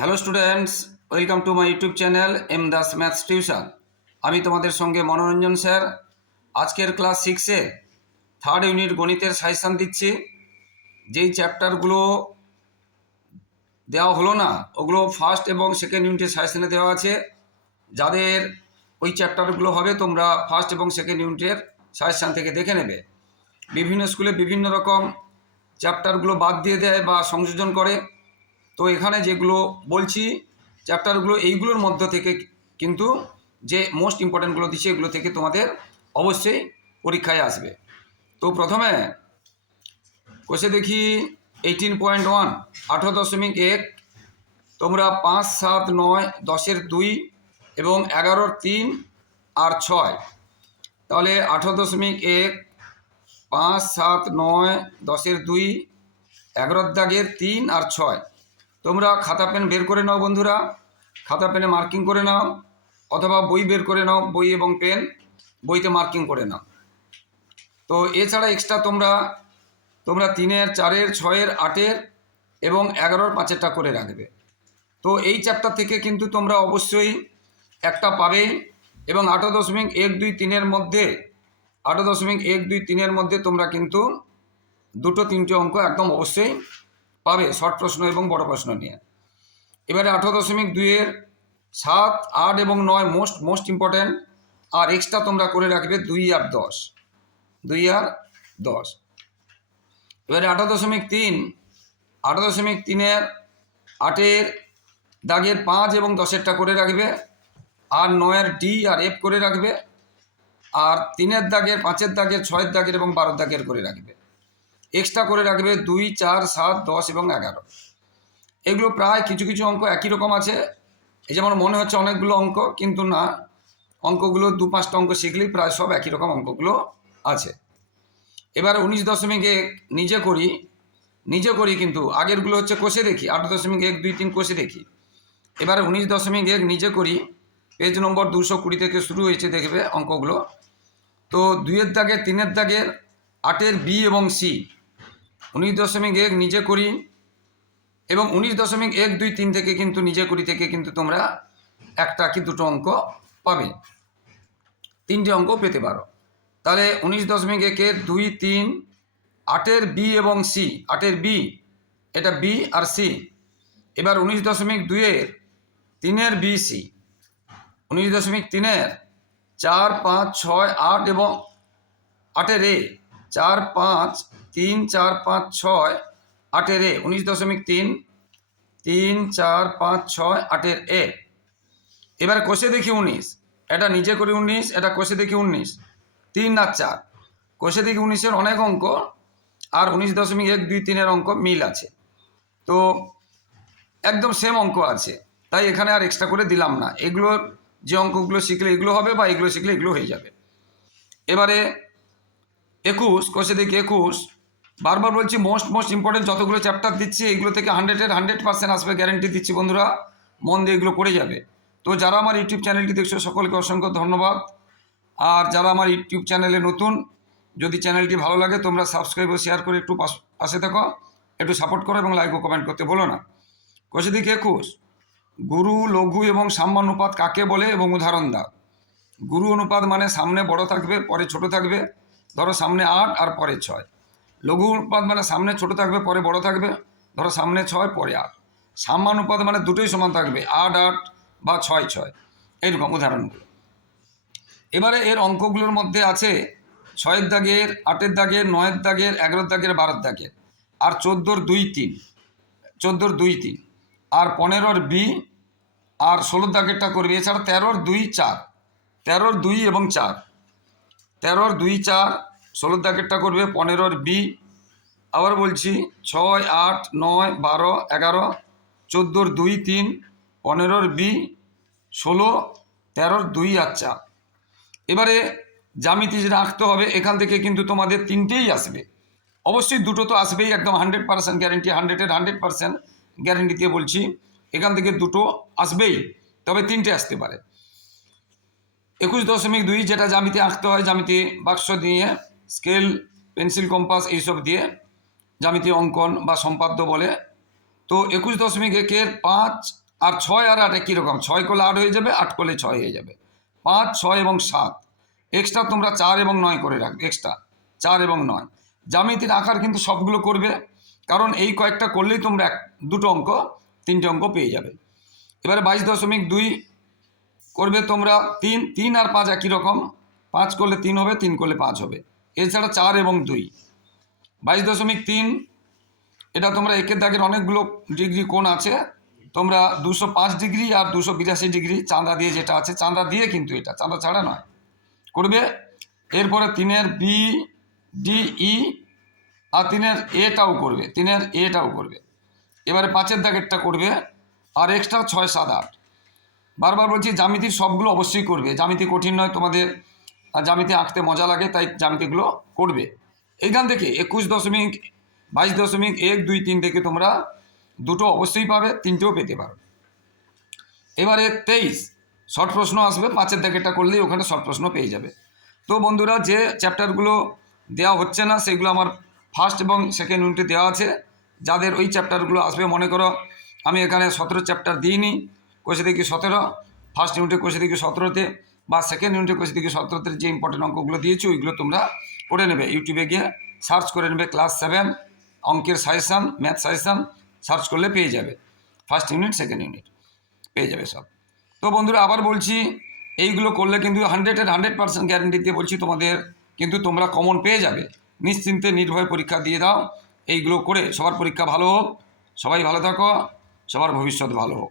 Hello students welcome to my YouTube channel M Das maths tuition আমি তোমাদের সঙ্গে Manoranjan sir. আজকের ক্লাস সিক্সে থার্ড ইউনিট গণিতের সাজেশান দিচ্ছি। যেই চ্যাপ্টারগুলো দেওয়া হলো না, ওগুলো ফার্স্ট এবং সেকেন্ড ইউনিটের সাজেশানে দেওয়া আছে। যাদের ওই চ্যাপ্টারগুলো হবে, তোমরা ফার্স্ট এবং সেকেন্ড ইউনিটের সাজেশান থেকে দেখে নেবে। বিভিন্ন স্কুলে বিভিন্ন রকম চ্যাপ্টারগুলো বাদ দিয়ে দেয় বা সংযোজন করে। তো এখানে যেগুলো বলছি চ্যাপ্টারগুলো এইগুলোর মধ্য থেকে কিন্তু যে মোস্ট ইম্পর্ট্যান্টগুলো দিচ্ছে, এগুলো থেকে তোমাদের অবশ্যই পরীক্ষায় আসবে। তো প্রথমে কোষে দেখি এইটিন পয়েন্ট ওয়ান আঠেরো দশমিক এক, তোমরা পাঁচ, সাত, নয়, দশের দুই এবং এগারোর তিন আর ছয়। তাহলে আঠেরো দশমিক এক, পাঁচ, সাত, নয়, দশের দুই, এগারোর দাগের তিন আর ছয়। তোমরা খাতা পেন বের করে নাও বন্ধুরা। খাতা পেনে মার্কিং করে নাও, অথবা বই বের করে নাও, বই এবং পেন, বইতে মার্কিং করে নাও। তো এছাড়া এক্সট্রা তোমরা তোমরা তিনের, চারের, ছয়ের, আটের এবং এগারোর পাঁচেরটা করে রাখবে। তো এই চ্যাপ্টার থেকে কিন্তু তোমরা অবশ্যই একটা পাবে এবং আঠারো দশমিক এক দুই তিনের মধ্যে আঠারো দশমিক এক দুই তিনের মধ্যে তোমরা কিন্তু দুটো তিনটে অঙ্ক একদম অবশ্যই পাবে শর্ট প্রশ্ন এবং বড় প্রশ্ন নিয়ে। এবারে আঠারো দশমিক দুইয়ের সাত, আট এবং নয় মোস্ট মোস্ট ইম্পর্ট্যান্ট আর এক্সট্রা তোমরা করে রাখবে দুই আর দশ। দুই আর দশ। এবারে আঠারো দশমিক তিন, আঠারো দশমিক তিনের আটের দাগের পাঁচ এবং দশেরটা করে রাখবে, আর নয়ের ডি আর এফ করে রাখবে, আর তিনের দাগের, পাঁচের দাগের, ছয়ের দাগের এবং বারোর দাগের করে রাখবে। এক্সট্রা করে রাখবে দুই, চার, সাত, দশ এবং এগারো। এগুলো প্রায় কিছু কিছু অঙ্ক একই রকম আছে। এই যেমন মনে হচ্ছে অনেকগুলো অঙ্ক, কিন্তু না। অঙ্কগুলো দু পাঁচটা অঙ্ক শিখলেই প্রায় সব একই রকম অঙ্কগুলো আছে। এবার উনিশ দশমিক এক নিজে করি। নিজে করি কিন্তু আগেরগুলো হচ্ছে কষে দেখি। আট দশমিক এক, দুই, তিন কষে দেখি। এবারে উনিশ দশমিক এক নিজে করি। পেজ নম্বর দুশো কুড়ি থেকে শুরু হয়েছে দেখবে অঙ্কগুলো। তো দুইয়ের দাগের তিনের দাগের আটের বি এবং সি উনিশ দশমিক এক নিজে করি এবং উনিশ দশমিক এক দুই তিন থেকে কিন্তু নিজে করি থেকে কিন্তু তোমরা একটা কি দুটো অঙ্ক পাবে। তিনটি অঙ্ক পেতে পারো। তাহলে উনিশ দশমিক একের দুই, তিন, আটের বি এবং সি, আটের বি, এটা বি আর সি। এবার উনিশ দশমিক দুইয়ের তিনের বি, সি। উনিশ দশমিক তিনের চার, পাঁচ, ছয়, আট এবং আটের এ চার পাঁচ তিন চার পাঁচ ছয় আটের এ, উনিশ দশমিক তিন তিন চার পাঁচ ছয় আটের এ। এবার কষে দেখি উনিশ। এটা নিজে করি উনিশ, এটা কষে দেখি উনিশ। তিন আর চার। কষে দেখি উনিশের অনেক অঙ্ক আর উনিশ দশমিক এক দুই তিনের অঙ্ক মিল আছে। তো একদম সেম অঙ্ক আছে। তাই এখানে আর এক্সট্রা করে দিলাম না। এগুলোর যে অঙ্কগুলো শিখলে এগুলো হবে বা এগুলো শিখলে এগুলো হয়ে যাবে। এবারে একুশ, কোষে দেখি একুশ। বারবার বলছি মোস্ট মোস্ট ইম্পর্টেন্ট যতগুলো চ্যাপ্টার দিচ্ছি, এগুলো থেকে হান্ড্রেডের হান্ড্রেড পার্সেন্ট আসবে গ্যারেন্টি দিচ্ছি বন্ধুরা। মন দিয়ে এগুলো করে যাবে। তো যারা আমার ইউটিউব চ্যানেলটি দেখছ, সকলকে অসংখ্য ধন্যবাদ। আর যারা আমার ইউটিউব চ্যানেলে নতুন, যদি চ্যানেলটি ভালো লাগে, তোমরা সাবস্ক্রাইব ও শেয়ার করে একটু পাশ- থাকো। একটু সাপোর্ট করো এবং লাইক ও কমেন্ট করতে বলো না। কোষে দিকে একুশ। গুরু, লঘু এবং সাম্যানুপাত কাকে বলে এবং উদাহরণ দাও। গুরু অনুপাত মানে সামনে বড় থাকবে, পরে ছোট থাকবে। ধরো সামনে আট আর পরে ছয়। লঘু অনুপাত মানে সামনে ছোট থাকবে, পরে বড় থাকবে। ধরো সামনে ছয়, পরে আট। সাম্যানুপাত মানে দুটোই সমান থাকবে, আট আট বা ছয় ছয়। এইরকম উদাহরণগুলো। এবারে এর অঙ্কগুলোর মধ্যে আছে ছয়ের দাগের, আটের দাগের, নয়ের দাগের, এগারোর দাগের, বারোর দাগের। আর চোদ্দোর দুই, তিন। চোদ্দোর দুই, তিন। আর পনেরোর বি আর ষোলোর দাগেরটা করবে, এছাড়া তেরোর দুই, চার। তেরোর দুই এবং চার। তেরোর দুই, চার ষোলোর দাগেরটা করবে, পনেরোর বি। আবার বলছি, ছয়, আট, নয়, বারো, এগারো, চোদ্দোর দুই, তিন, পনেরোর বি, ষোলো, তেরোর দুই আর চার এবারে জ্যামিতি যেটা আঁকতে হবে, এখান থেকে কিন্তু তোমাদের তিনটেই আসবে। অবশ্যই দুটো তো আসবেই, একদম হান্ড্রেড পার্সেন্ট গ্যারেন্টি হান্ড্রেডের হান্ড্রেড পার্সেন্ট গ্যারেন্টি দিয়ে বলছি, এখান থেকে দুটো আসবেই, তবে তিনটে আসতে পারে। একুশ দশমিক দুই যেটা জ্যামিতি আঁকতে হয়, জ্যামিতি বাক্স দিয়ে স্কেল, পেন্সিল, কম্পাস এইসব দিয়ে জ্যামিতি অঙ্কন বা সম্পাদ্য বলে। তো একুশ দশমিক একের পাঁচ আর ছয় আর আট একই রকম ছয় করলে আট হয়ে যাবে, আট করলে ছয় হয়ে যাবে। পাঁচ, ছয় এবং সাত। এক্সট্রা তোমরা চার এবং নয় করে রাখবে এক্সট্রা চার এবং নয়। জ্যামিতির আকার কিন্তু সবগুলো করবে, কারণ এই কয়েকটা করলেই তোমরা এক, দুটো অঙ্ক, তিনটে অঙ্ক পেয়ে যাবে। এবারে বাইশ দশমিক দুই করবে তোমরা তিন তিন আর পাঁচ একই রকম। পাঁচ করলে তিন হবে, তিন করলে পাঁচ হবে। এছাড়া চার এবং দুই। বাইশ দশমিক তিন, এটা তোমরা একের দাগের অনেকগুলো ডিগ্রি কোণ আছে। তোমরা দুশো পাঁচ ডিগ্রি আর দুশো বিরাশি ডিগ্রি চাঁদা দিয়ে যেটা আছে, চাঁদা দিয়ে কিন্তু এটা, চাঁদা ছাড়া নয়। করবে? এরপরে তিনের বি, ডি, ই আর তিনের এটাও করবে, তিনের এটাও করবে। এবারে পাঁচের দাগেরটা করবে আর এক্সট্রা ছয় সাত আট। বারবার বলছি জ্যামিতির সবগুলো অবশ্যই করবে। জ্যামিতি কঠিন নয়, তোমাদের আর জামিতে আঁকতে মজা লাগে, তাই জ্যামিতিগুলো করবে। এইখান থেকে একুশ দশমিক, বাইশ দশমিক এক দুই তিন থেকে তোমরা দুটো অবশ্যই পাবে, তিনটেও পেতে পারো। এবারে তেইশ, শর্ট প্রশ্ন আসবে, পাঁচের দাগেরটা করলেই ওখানে শর্ট প্রশ্ন পেয়ে যাবে। তো বন্ধুরা, যে চ্যাপ্টারগুলো দেওয়া হচ্ছে না, সেগুলো আমার ফার্স্ট এবং সেকেন্ড ইউনিটে দেওয়া আছে। যাদের ওই চ্যাপ্টারগুলো আসবে, মনে করো আমি এখানে সতেরো চ্যাপ্টার দিইনি, কোষে দেখি সতেরো, ফার্স্ট ইউনিটে কোষে দেখি সতেরোতে। বা সেকেন্ড ইউনিটে কোষে থেকে সতেরোতে যে ইম্পর্টেন্ট অঙ্কগুলো দিয়েছি, ওইগুলো তোমরা করে নেবে। ইউটিউবে গিয়ে সার্চ করে নেবে ক্লাস সেভেন অঙ্কের সাজেশান ম্যাথ সাজেশান সার্চ করলে পেয়ে যাবে। ফার্স্ট ইউনিট সেকেন্ড ইউনিট পেয়ে যাবে সব। তো বন্ধুরা, আবার বলছি, এইগুলো করলে কিন্তু হান্ড্রেডের হান্ড্রেড পার্সেন্ট গ্যারেন্টি দিয়ে বলছি তোমাদের, কিন্তু তোমরা কমন পেয়ে যাবে। নিশ্চিন্তে নির্ভয় পরীক্ষা দিয়ে দাও, এইগুলো করে সবার পরীক্ষা ভালো হোক, সবাই ভালো থাকো, সবার ভবিষ্যৎ ভালো হোক।